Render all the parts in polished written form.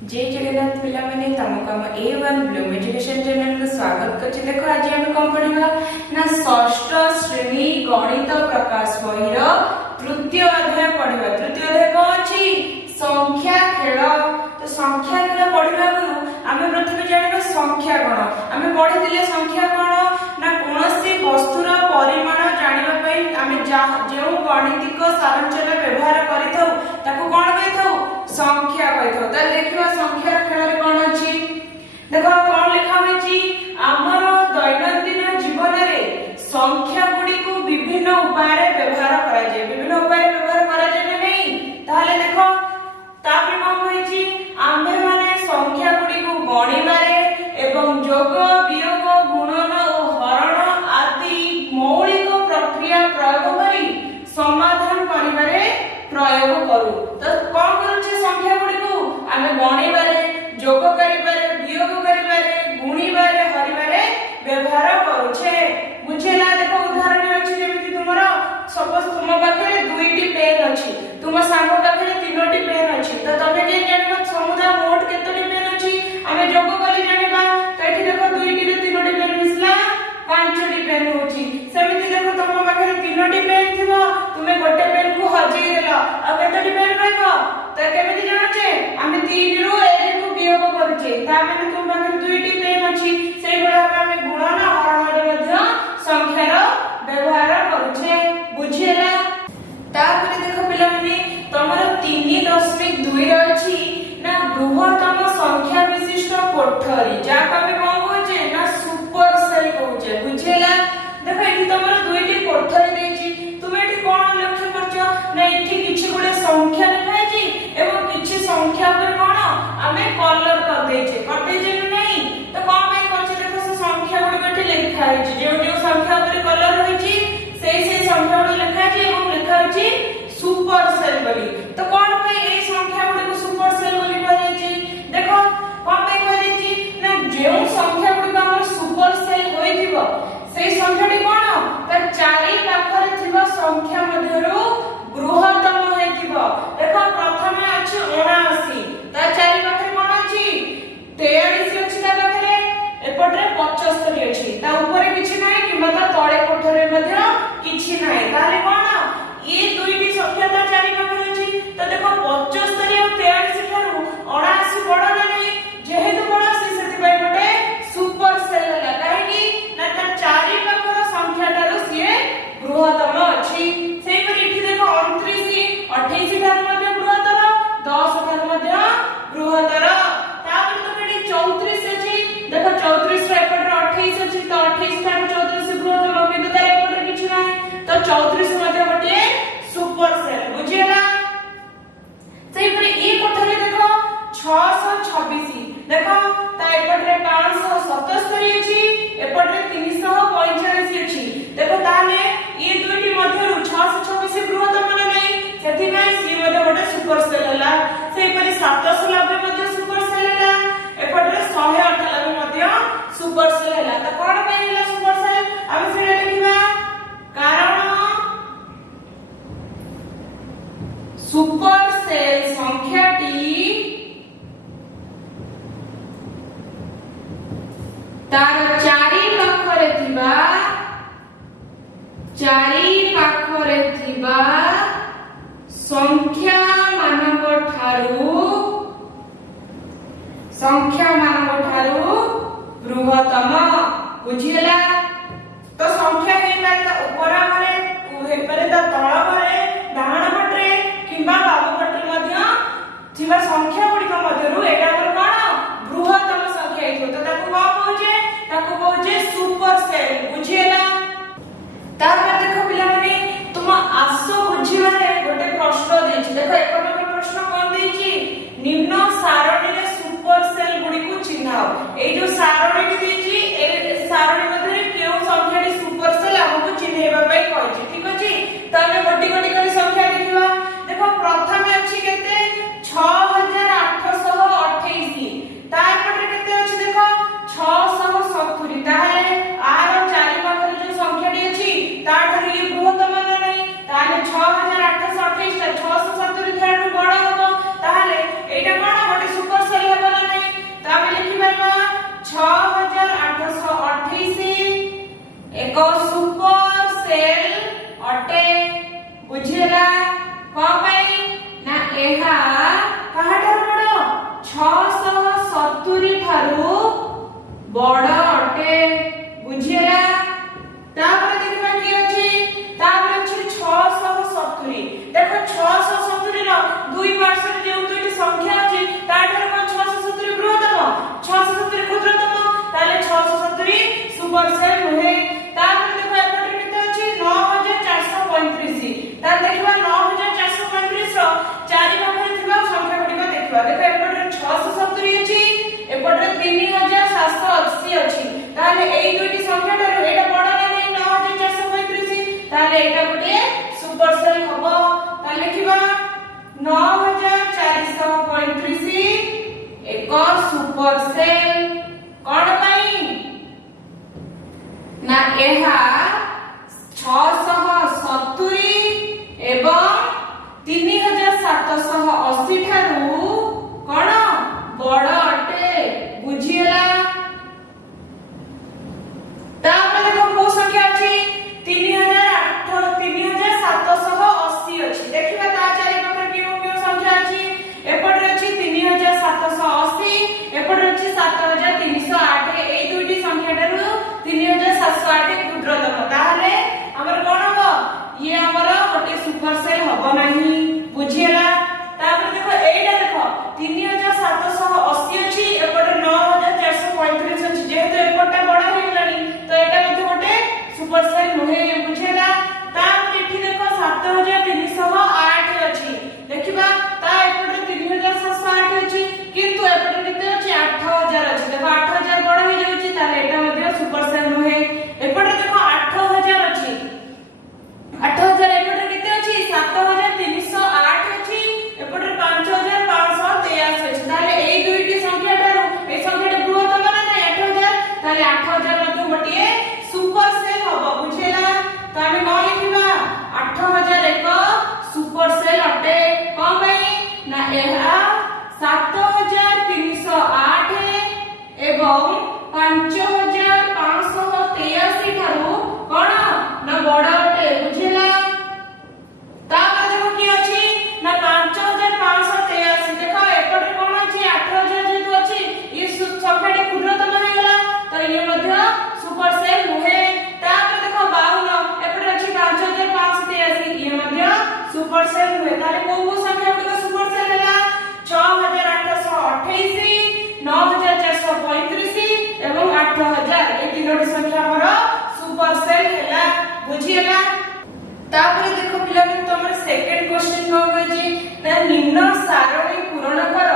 जय जगन्नाथ पिला माने तमको हम A1 ब्लूम एजुकेशन चैनल को स्वागत करछि। देखो आज हम कोन पढिबा ना षष्ठ श्रेणी गणित प्रकाश बहिर तृतीय अध्याय पढिबा। तृतीय अध्याय को अछि संख्या खेल। तो संख्या खेल पढिबा को हम प्रथम जानिबा संख्या कोन। हम पढिथिले संख्या कोन ना कोनोसी वस्तुर परिमाण जानिबा पई हम जेउ गणितिक सारांशर व्यवहार करिथौ ताको कोन कहिथौ संख्या कहिथौ। त देखिबा संख्या खेल कोन अछि। देखो कोन लिखा होइछि हमर दैनंदिन जीवन रे संख्या गुडी को विभिन्न उपाय रे व्यवहार करा जाय। विभिन्न उपाय रे व्यवहार करा जाय नै ताले देखो तापे कोन होइछि आमे माने संख्या गुडी को गणिबारे एवं जोग वियोग गुणन और हरण आदि मौलिक प्रक्रिया प्रयोग करी समाधान करिबारे प्रयोग करू। तो कोन करूछे संख्या गुडी को आमे गणिबारे जोग करिबारे वियोग करिबारे गुणिबारे हरिबारे व्यवहार करूछे। बुझेला। देखो उदाहरण अछि जेमिति तुमरो सपोज तुम पाखरे दुईटी पेन अछि, तुम सांग पाखरे तीनोटी पेन अछि, तो तमे जे जानबा समुदाय मोट केतोटी पेन अछि आमे जोग करी जानिबा। तो एठी देखो दुईटी रे तीनोटी पेन मिसला पांचटी पेन होछि। सेमिति देखो तुम पाखरे तीनोटी पेन थिबो तुमे गोटे पेन को हजेइ देला आ केतोटी पेन रहबो। तो केमिति जानाछे आमे 3 रु 1 को वियोग करूछे ता माने तुम पाखरे दुईटी पेन अछि सेइ बडा आमे गुणन हरण रे मध्य संख्यार व्यवहार करूछे। बुझिएला। तापर देखो पिला माने तमरो 3.2 रे अछि ना बृहत्तम संख्या विशिष्ट कोठरी जा कमे कोन कहूचे ना सुपर सेल कहूचे। बुझिएला। देखो एठी तमरो दुईटी कोठरी देछि तुमे एठी कोन लक्ष्य करछो ना एठी किछि गुडे संख्या लिखा छि एवं किछि संख्या पर कोन आमे कलर कर देछे नै। तो कोन पे कहछ देखो से संख्या गुडी एठी लिखा छि जे जे संख्या पर कलर होई छि से संख्या गुडी लिखा छि एवं लिखा छि सुपर सेल बोली। तो कोन पे ए संख्या गुडी को सुपर सेल बोली कहै छि। देखो कोन पे कहै छि ना जे संख्या गुडी को हमर सुपर सेल होई थिबो से संख्याटी कोन त चारि पाखरे थिबा संख्या मध्यरु बृहत्तम होइथिबो। देखो प्रथमे अछि 79 त चारि पाखरे कोन अछि 43 अछि ता पाखरे एपटरे 75 अछि ता ऊपर किछि नाही किबा ता तळे कोठरे मध्य किछि नाही ताले कोन ए दुईटी संख्या ता चारि पाखरे अछि। तो देखो 75 और 43 ठारू 79 बड़ नाही जेहेतु बड़ से सेति पय बटे सुपर सेल लगाई कि ना ता चारि पाखर संख्या ठारू सिए बृहत्तम अछि। सेहि परि इठी देखो 29 28 ठारू मध्य बृहत्तर 10 ठारू मध्य बृहत्तर। तापर तो एठी 34 अछि देखो 34 रे एपटर 28 अछि तो 28 ठारू 34 बृहत्तम बिंदु तार एपटर किछि नाही तो 34 मध्य बटे सुपर सेल। बुझिएला। सेहि परि ई कोठरी देखो 626 देखो ता एपटरे 577 अछि एपटरे 345 अछि। देखो ताने ये दुईटी मध्यरु 626 बृहत्तम नाही सेति नै सी मध्य बटे सुपर सेल हला। सेहि परि 790 मध्य सुपर सेल हला एपटरे 198 मध्य सुपर सेल हला। त कोन पे हला सुपर सेल हम सेडा लिखिबा कारण सुपर सेल संख्याटी तार चारि पाखरे थिबा संख्या मानक ठारू बृहत्तम। बुझिएला। तो संख्या हे पारे ऊपर घरे हे पारे ता तळ घरे डाहाण पटरे किबा बाबू पटरे मध्य थिबा संख्या गुडी मध्यरु एटा पर कोन बृहत्तम संख्या हेथो तो ताको कोन कहूचे ताको कहूचे सुपर सेल। बुझिएला। तापर देखो पिला माने तुम आसो बुझिबारे गोटे प्रश्न देछि। देखो एक नंबर प्रश्न कोन देछि निम्न सारणी रे सुपर सेल गुडी को चिन्हाओ। ए जो सारणी देछि ए सारणी मध्ये केउ संख्याटी सुपर सेल हमको चिन्हेबा पई कहछि। ठीक अछि। त हम गोटी गोटी करी संख्या देखिबा। देखो प्रथमे अछि केते 6828 तार पटे केते अछि देखो 670 ताहे आर चारि पाखरे जो संख्याटी अछि ता ठारी ये बृहत्तम नाही ताले 6828 ता 670 ठारू बड़ हबो ताले एटा कोन गोटे सुपर सेल 670 अछि एपटे 3780 अछि ताले एई दुईटी संख्या ठारू एटा बड़ ना नै 9435 ताले एटा गोटे सुपर सेल हबो ताले लिखिबा 9435 एक सुपर सेल कोन पई ना एहा 670 एवं 3780 ठारू कोन बड़ अटे बुझिला तापर देखो को संख्या अछि 3780 अछि देखिबा ता चारि पाखर केउ संख्या अछि एपटे अछि 3780 एपटे अछि 7308 एई दुईटी संख्या ठारू 3708 क्षुद्रतम ताहले हमर कोन हो ये हमर गोटे सुपर सेल हबो नाही बुझिला तापर देखो एइटा देखो 3780 अछि एपटे 9435 अछि जेहेतु एपटा बड़ हो गेलानी तो एटा मध्ये गोटे सुपर सेल नहे बुझिला तापर एठी देखो 7308 अछि देखिबा ता एपटे 3708 अछि किंतु एपटे केते अछि 8000 अछि देखो 8000 बड़ हो जाउछि ताले एटा मध्ये सुपर सेल नहे एपटे देखो 8000 अछि 8000 एपटे केते अछि 7308 अछि एपटे 5583 अछि ताले एई दुईटी संख्या ठारू ए संख्याटा बृहत्तम ना नै 8000 ताले 8000 मध्ये गोटिए सुपर सेल हबो बुझिला त हम कोन लिखिबा 8000 एक सुपर सेल अटे कोन भाई ना एहा 7308 एवं 5583 ठारू कोन ना बड़ अटे बुझिला तापर देखो की अछि ना 5583 देखो एपटे कोन अछि 8000 जेतु अछि ई संख्याटी क्षुद्रतम हो गेला तो ये मध्ये सुपर सेल नहे तापर देखो 52 एपटे अछि 5583 ये मध्ये सुपर सेल नहे ताले को संख्या गुड सुपर सेल हैला 6828 9435 एवं 8000 ए तीनोटी संख्या हमर सुपर सेल हैला बुझिएला तापर देखो पिला में तमर सेकंड क्वेश्चन हो गई ना निम्न सारणी पूर्ण कर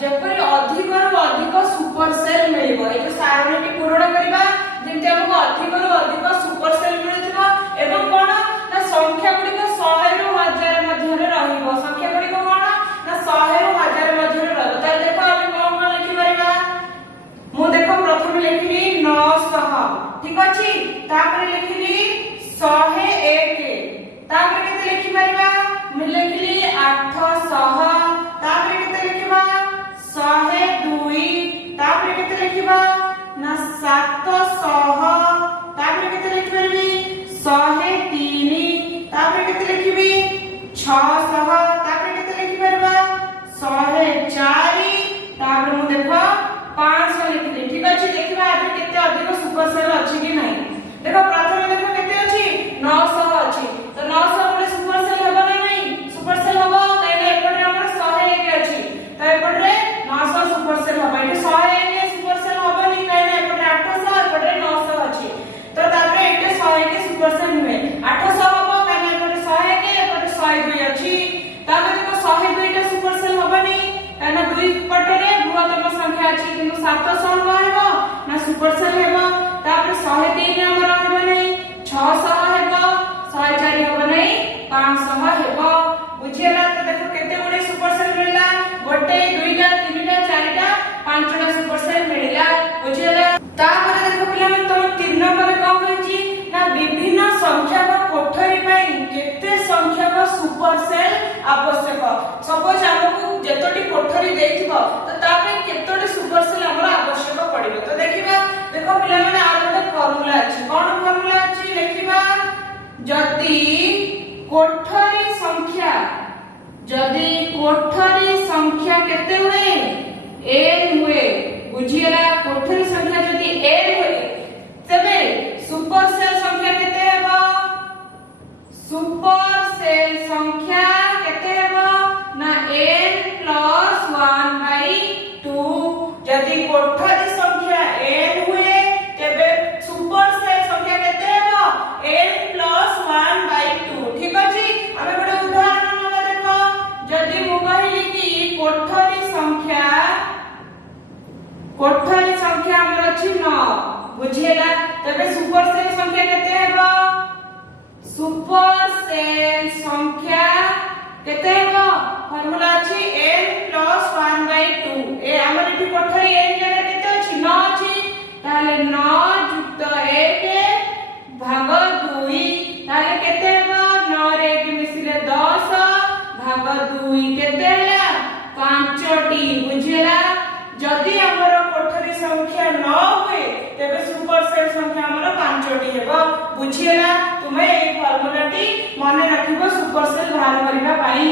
जेपरि अधिक रु अधिक सुपर सेल मिलिबो ए जो सारणीटी पूर्ण करबा जेते हमको अधिक रु अधिक सुपर सेल मिलिथिबो एवं कोन ना संख्या गुडी को 100 रु 1000 मध्ये रहिबो संख्या गुडी को कोन ना 100 रु 1000 मध्ये रहबो त देखो हम कोन लिखि परिबा मु देखो प्रथम लिखिली 900 ठीक अछि तापर लिखिली 101 तापर केते लिखि परिबा मु लिखिली 800 तापर केते लिखिबा 102 तापर केते लिखिबा ना 700 तापर केते लिखि परबी 103 तापर केते लिखिबी 600 तापर केते लिखि परबा 104 तापर मु देखो 500 लिखिली ठीक अछि देखिबा आबे केते अधिक सुपर सेल अछि कि नहीं देखो प्रथम देखो केते अछि 900 अछि तो 900 बड़े सुपर सेल हबो ना नहीं सुपर सेल हबो तैले एपटे हमर 101 अछि तो एपटे 900 सुपर सेल हबो एटे 101 सुपर सेल हबो नि तैले एपटे 800 एपटे 900 अछि तो तापर एटे 101 सुपर सेल हुए 800 हबो तैले एपटे 101 एपटे 102 अछि तापर देखो 102 टा सुपर सेल हबो नि तैले दुई पटे रे बृहत्तम संख्या अछि किंतु 700 हबो ना सुपर सेल हेबो तापर 103 हमर हबो नै 600 हेबो 104 हेबो नै 500 हेबो बुझियला त देखो केते गुडे सुपर सेल मिलला गोटे दुईटा तीनटा चारटा पांचटा सुपर सेल मिलला बुझियला तापर देखो पिला मन तुम 3 नंबर को कहछि ना विभिन्न संख्या का कोठरी पई केते संख्या का सुपर सेल आवश्यक सपोज हमकु जेतोटी कोठरी देथिबो त तापे केतोटी सुपर सेल हमरा आवश्यक पड़िबो तो देखिबा देखो पिला मन आ गोटे फार्मूला अछि कोन फार्मूला अछि लिखिबा जदी कोठरी संख्या केते हुए n हुए बुझियला कोठरी संख्या जदी n हुए तबे सुपर सेल संख्या केते हेबो सुपर सेल संख्या केते हेबो ना n + 1/2 जदी कोठरी संख्या n हुए तबे सुपर सेल संख्या केते हेबो n + 1/2 ठीक अछि हमें बडे उदाहरण नबा देखो जदी मु कहली कि कोठरी संख्या कोठरी संख्या हमर अछि 9 बुझिएला तबे सुपर सेल संख्या केते हेबो सुपर सेल संख्या केते हेबो फार्मूला अछि n + 1/2 ए हमर एठी कोठरी n जगह केते अछि 9 अछि ताले 9 + 1 भाग 2 ताले केते हेबो 9 रे 1 मिसिले 10 भाग 2 केते ହେଲା 5टी बुझिएला जदि हमर कोठरी संख्या 9 हुए तबे सुपर सेल संख्या हमर 5टी हेबो बुझिएला तुमे ए फार्मूलाटी माने रखिबो सुपर सेल बाहर करिबा पाई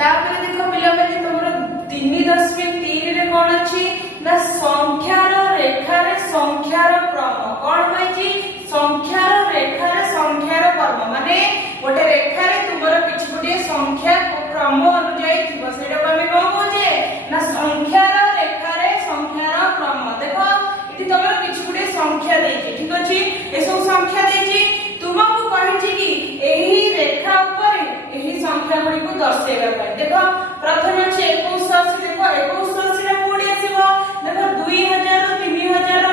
तापर देखो पिला माने तमरो 3.3 रे कोन अछि ना संख्यार रेखारे संख्यार क्रम कोन माइची संख्यार रेखारे संख्यार क्रम माने गोटे रेखारे तुमरो किछ गुटे संख्या क्रम अनुଯାয়ী थिबो सेटा हमें कोन होजे ना संख्यार रेखारे संख्यार क्रम देखो इति तमरो किछ गुटे संख्या देछि ठीक अछि ए सब संख्या देछि तुमको कहिछि कि एही रेखा ऊपर एही संख्या गुडी को दर्शाइबा पय देखो प्रथम अछि 2180 देखो 2180 रे कोडी आसीबो देखो 2000 3000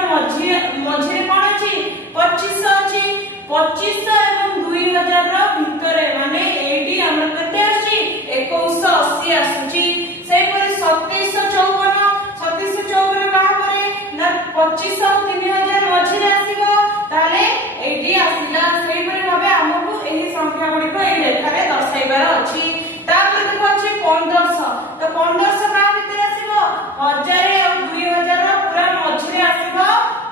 मझी कोन अछि 2500 अछि 2500 एवं 2000 रो भितरे माने एडी हमर कते अछि 2180 आसुची से परे 2754 कहा परे ना 2500 3000 मझी रे आसीबो ताले एडी आसीला से परे भाबे हमकु एही संख्या गुडी को एही रेखा रे दर्शाइबार अछि तापर देखो अछि 1500 तो 1500 का भितरे आसीबो 1000 और 2000 रो पूरा मझी रे आसीबो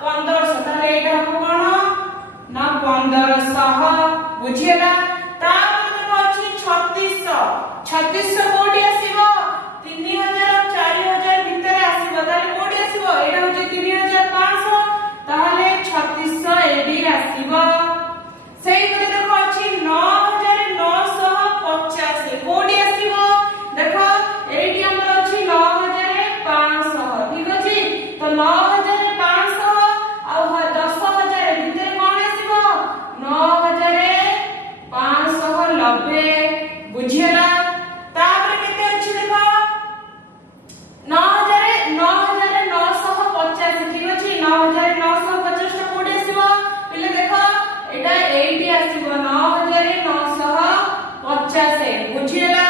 1500 ताले एटा को कोन ना 1500 बुझिएला तापर देखो अछि 3600 कोडी आसीबो 3000 और 4000 भितरे आसीबो ताले कोडी आसीबो एटा होजे 3500 ताले 3600 एडी आसीबो सेही करे देखो अछि 9950 कोडी आसीबो देखो एडी हमर अछि 9500 ठीक अछि तो 9500 आ 10000 भितरे कोन आसीबो 9590 बुझिएला तापर केते अछि देखो 9950 ठीक अछि 9950 टा कोडी आसीबो पिले देखो एटा 80 आसीबो 9950 बुझिएला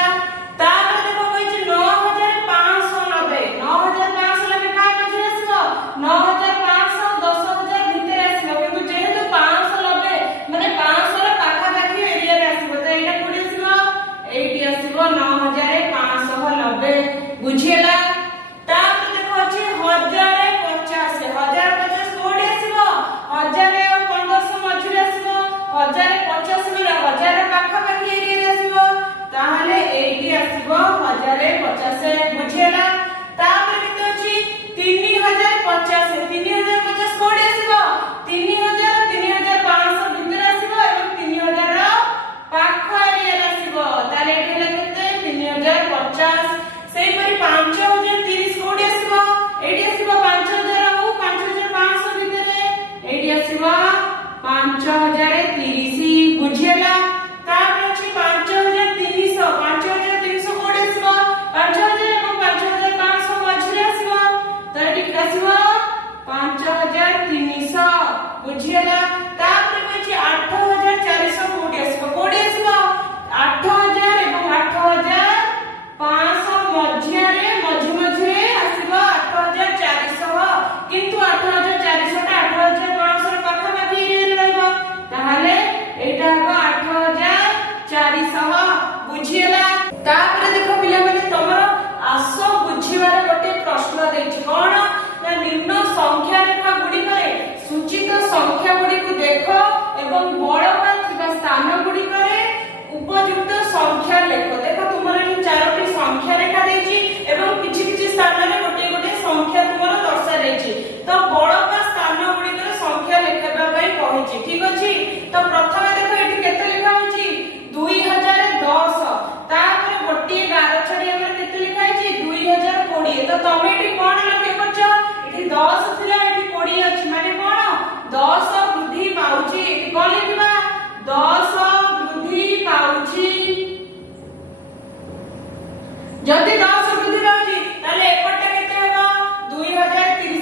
तापर देखो कहै 9590 9590 का मझे आसीबो 9500 10000 भितरे आसीबो किंतु जेहेतु 590 माने 500 रा पाखा पाखी एरिया रे आसीबो त एटा कोडी आसीबो 80 आसीबो 9590 बुझिएला तापर देखो अछि 1050 कोडी आसीबो 1000 और 1500 मझे आसीबो 1050 मिला 1000 पाखा पाखी एरिया रे आसीबो ताहाले 80 आसीबो 1050 बुझिएला तापर केते अछि 3050 कोडी आसीबो 3000 3500 भितरे आसीबो एवं 3000 रो पाखा एरिया रे आसीबो ताले एटा केते 3050 सेही परि 5030 कोडी आसीबो एटी आसीबो 5000 और 5500 भितरे एटी आसीबो 5030 बुझिएला तापर अछि 5300 कोडी आसीबो 5000 एवं 5500 मझे आसीबो त एटी आसीबो 5300 बुझिएला तापर अछि 8400 कोडी आसीबो 8000 एवं 8500 मझे रे मझे आसीबो 8400 किंतु 8400 टा 8500 रे पाखा पाखी एरिया रे रहबो ताहाले एटा हो 8400 बुझिएला तापर देखो पिला माने तमरो आसो बुझिबारे गोटे प्रश्न देछि कोन ना निम्न संख्या रेखा गुडी करे सूचित संख्या गुडी को देखो एवं बळका थिबा स्थान गुडी करे उपयुक्त संख्या लेखो देखो तुमरो इन चारोटी संख्या रेखा देछि एवं किछि किछि स्थान रे गोटे गोटे संख्या तुमरो दर्शा देछि तो बळका स्थान गुडी करे संख्या लेखबा पई कहिछि ठीक अछि तो प्रथमे देखो एठी केते लिखा होछि 2010 तापर गोटे गार छडी हमर केते लिखा होछि 2020 तो तमे एठी कोन लिखे करछ एठी 10 थिला एठी 20 अछि माने कोन 10 वृद्धि पाउछि एठी कोन लिखबा 10 वृद्धि पाउछि जदि 10 वृद्धि पाउछि ताले एपटे केते हेबो 2030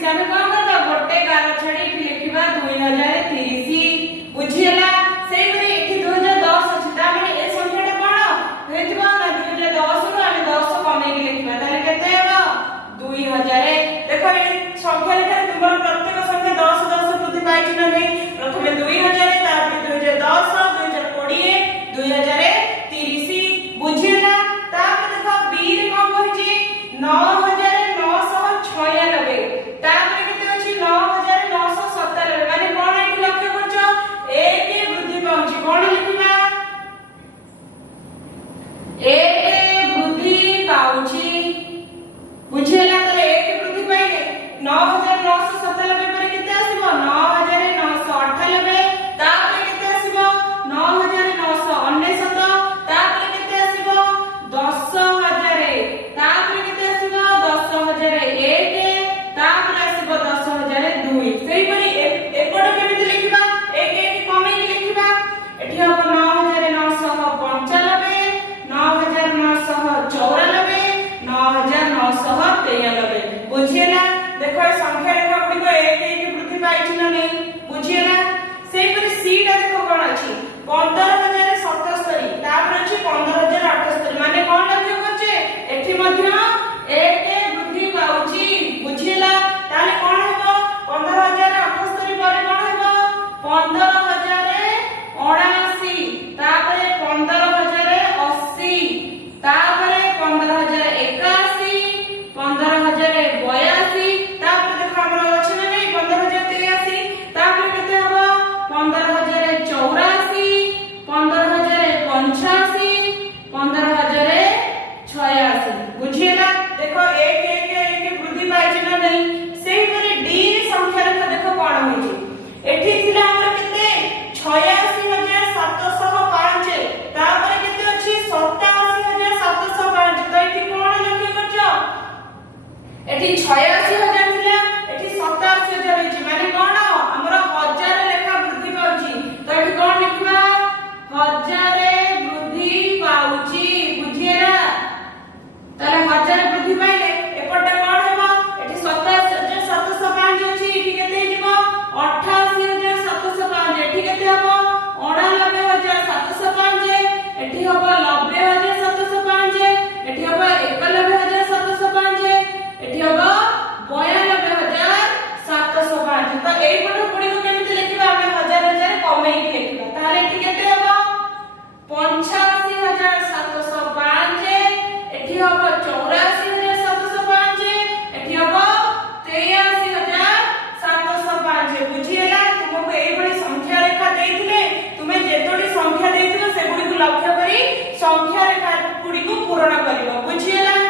संख्या রেখায় তোমার প্রত্যেক সংখ্যা 10 10 বৃদ্ধি পাইছি না নাই প্রথমে 2000 তারপরে 2010 2020 2030 বুঝিলা তারপরে দেখো বি রে কোন কইছি 9996 তারপরে কেতে আছে 9997 মানে কোন এটি লক্ষ্য করছ এক বৃদ্ধি পাউছি কোন লিখিবা एक वृद्धि पाउची बुझेला तो एक वृद्धि पाइले 9997 पर केते आसीबो 9998 तापर केते आसीबो 9999 तापर केते आसीबो 10000 तापर केते आसीबो 10001 तापर आसीबो 10002 सेही परी एपड केमिति लिखिबा एक एक कमे लिखिबा एठी हबो 9995 9994 9993 बुझिएला देखो ए संख्या रेखा गुडी को एक एक वृद्धि पाइछि न नै बुझिएला सेही पर सी टा देखो कोन अछि 15077 तापर अछि 15078 माने कोन लक्ष्य करछे एठी मध्य एक वृद्धि पाउछि बुझिएला ताले कोन हेबो 15078 पर कोन हेबो 15079 तापर 15080 तापर 15081 15082 तापर देखो हमर अछि न नै 15083 तापर केते हबो 15084 15085 15086 बुझिएला देखो एक एक एक वृद्धि पाइछि न नै सेही परे डी संख्या रेखा देखो कोन होइछि एठी थिला हमर केते 86705 तापर केते अछि 87705 तो एठी कोन लक्ष्य करछ एठी 86000 थिला एठी 87000 होइछि माने कोन